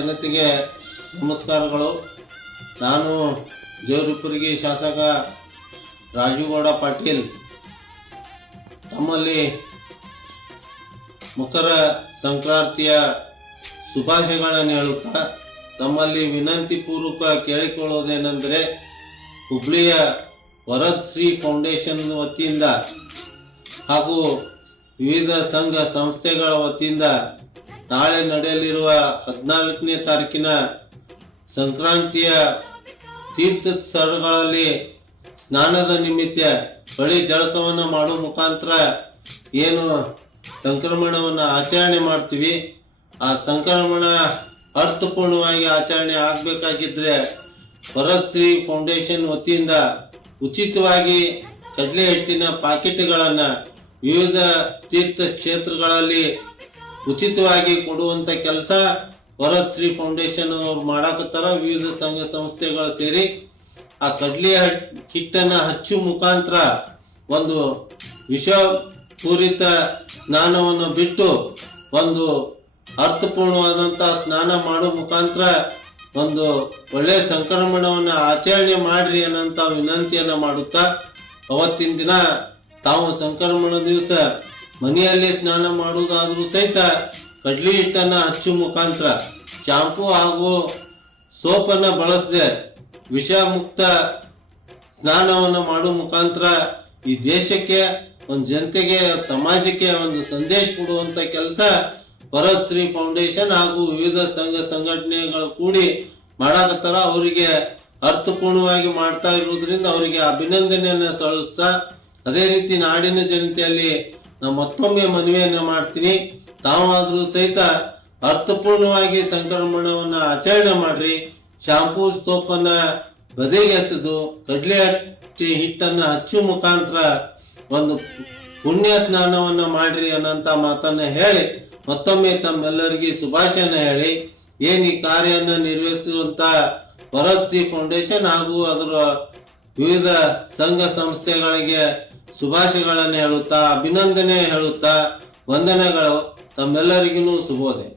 ಜನತೆಗೆ ನಮಸ್ಕಾರಗಳು. ನಾನು ದೇವರುಪುರಿಗೆ ಶಾಸಕ ರಾಜುಗೌಡ ಪಾಟೀಲ್. ತಮ್ಮಲ್ಲಿ ಮಕರ ಸಂಕ್ರಾಂತಿಯ ಶುಭಾಶಯಗಳನ್ನು ಹೇಳುತ್ತಾ, ತಮ್ಮಲ್ಲಿ ವಿನಂತಿ ಪೂರ್ವಕ ಕೇಳಿಕೊಳ್ಳೋದೇನೆಂದರೆ, ಹುಬ್ಳಿಯ ವರದ್ ಶ್ರೀ ಫೌಂಡೇಶನ್ ವತಿಯಿಂದ ಹಾಗೂ ವಿವಿಧ ಸಂಘ ಸಂಸ್ಥೆಗಳ ವತಿಯಿಂದ ನಾಳೆ ನಡೆಯಲಿರುವ ಹದಿನಾಲ್ಕನೇ ತಾರೀಕಿನ ಸಂಕ್ರಾಂತಿಯ ತೀರ್ಥ ಸ್ಥಳಗಳಲ್ಲಿ ಸ್ನಾನದ ನಿಮಿತ್ತ ಬಳಿ ಜಳಕವನ್ನು ಮಾಡುವ ಮುಖಾಂತರ ಏನು ಸಂಕ್ರಮಣವನ್ನು ಆಚರಣೆ ಮಾಡ್ತೀವಿ. ಆ ಸಂಕ್ರಮಣ ಅರ್ಥಪೂರ್ಣವಾಗಿ ಆಚರಣೆ ಆಗಬೇಕಾಗಿದ್ದರೆ ಭರತ್ ಶ್ರೀ ಫೌಂಡೇಶನ್ ವತಿಯಿಂದ ಉಚಿತವಾಗಿ ಕಡಲೆ ಹಿಟ್ಟಿನ ಪಾಕೆಟ್ಗಳನ್ನು ವಿವಿಧ ತೀರ್ಥ ಕ್ಷೇತ್ರಗಳಲ್ಲಿ ಉಚಿತವಾಗಿ ಕೊಡುವಂತ ಕೆಲಸ ಭರತ್ ಶ್ರೀ ಫೌಂಡೇಶನ್ ಅವ್ರು ಮಾಡಾಕತ್ತಾರ. ವಿವಿಧ ಸಂಘ ಸಂಸ್ಥೆಗಳು ಸೇರಿ ಆ ಕಡ್ಲಿ ಕಿಟ್ಟನ್ನು ಹಚ್ಚು ಮುಖಾಂತರ ಒಂದು ವಿಷಪೂರಿತ ಸ್ನಾನವನ್ನು ಬಿಟ್ಟು ಒಂದು ಅರ್ಥಪೂರ್ಣವಾದಂಥ ಸ್ನಾನ ಮಾಡೋ ಮುಖಾಂತರ ಒಂದು ಒಳ್ಳೆ ಸಂಕ್ರಮಣವನ್ನು ಆಚರಣೆ ಮಾಡ್ರಿ ಅನ್ನೋಂಥ ವಿನಂತಿಯನ್ನ ಮಾಡುತ್ತಾ ಅವತ್ತಿನ ದಿನ ತಾವು ಸಂಕ್ರಮಣ ದಿವಸ ಮನೆಯಲ್ಲಿ ಸ್ನಾನ ಮಾಡುವುದಾದರೂ ಸಹಿತ ಕಡ್ಲಿ ಹಿಟ್ಟನ್ನು ಹಚ್ಚು ಮುಖಾಂತರ ಚಾಂಪು ಹಾಗೂ ಸೋಪನ್ನು ಬಳಸದೆ ವಿಷಮುಕ್ತ ಸ್ನಾನವನ್ನು ಮಾಡುವ ಮುಖಾಂತರ ಈ ದೇಶಕ್ಕೆ, ಒಂದು ಜನತೆಗೆ ಸಮಾಜಕ್ಕೆ ಒಂದು ಸಂದೇಶ ಕೊಡುವಂತ ಕೆಲಸ ಭರತ್ ಶ್ರೀ ಫೌಂಡೇಶನ್ ಹಾಗೂ ವಿವಿಧ ಸಂಘ ಸಂಘಟನೆಗಳು ಕೂಡಿ ಮಾಡಾಕತ್ತಾರ. ಅವರಿಗೆ ಅರ್ಥಪೂರ್ಣವಾಗಿ ಮಾಡ್ತಾ ಇರುವುದರಿಂದ ಅವರಿಗೆ ಅಭಿನಂದನೆಯನ್ನು ಸಲ್ಲಿಸ್ತಾ, ಅದೇ ರೀತಿ ನಾಡಿನ ಜನತೆಯಲ್ಲಿ ನಾನು ಮತ್ತೊಮ್ಮೆ ಮದುವೆಯನ್ನ ಮಾಡ್ತೀನಿ. ತಾವಾದ್ರೂ ಸಹಿತ ಅರ್ಥಪೂರ್ಣವಾಗಿ ಸಂಕ್ರಮಣವನ್ನ ಆಚರಣೆ ಮಾಡ್ರಿ. ಶಾಂಪೂ ಸೋಪನ್ನ ಬದಿಗೆ ಎಸೆದು, ಕಡ್ಲೆ ಹಟ್ಟಿ ಹಿಟ್ಟನ್ನ ಹಚ್ಚು ಮುಖಾಂತರ ಒಂದು ಪುಣ್ಯ ಸ್ನಾನವನ್ನ ಮಾಡ್ರಿ ಅನ್ನಂತ ಮಾತನ್ನ ಹೇಳಿ, ಮತ್ತೊಮ್ಮೆ ತಮ್ಮೆಲ್ಲರಿಗೆ ಶುಭಾಶಯನ ಹೇಳಿ. ಏನ್ ಈ ಕಾರ್ಯವನ್ನು ನಿರ್ವಹಿಸುವಂತ ಭರತ್ ಸಿ ಫೌಂಡೇಶನ್ ಹಾಗೂ ಅದರ ವಿವಿಧ ಸಂಘ ಸಂಸ್ಥೆಗಳಿಗೆ ಶುಭಾಶಯಗಳನ್ನು ಹೇಳುತ್ತಾ ಅಭಿನಂದನೆ ಹೇಳುತ್ತಾ ವಂದನೆಗಳು ತಮ್ಮೆಲ್ಲರಿಗೂ ಶುಭೋದಯ.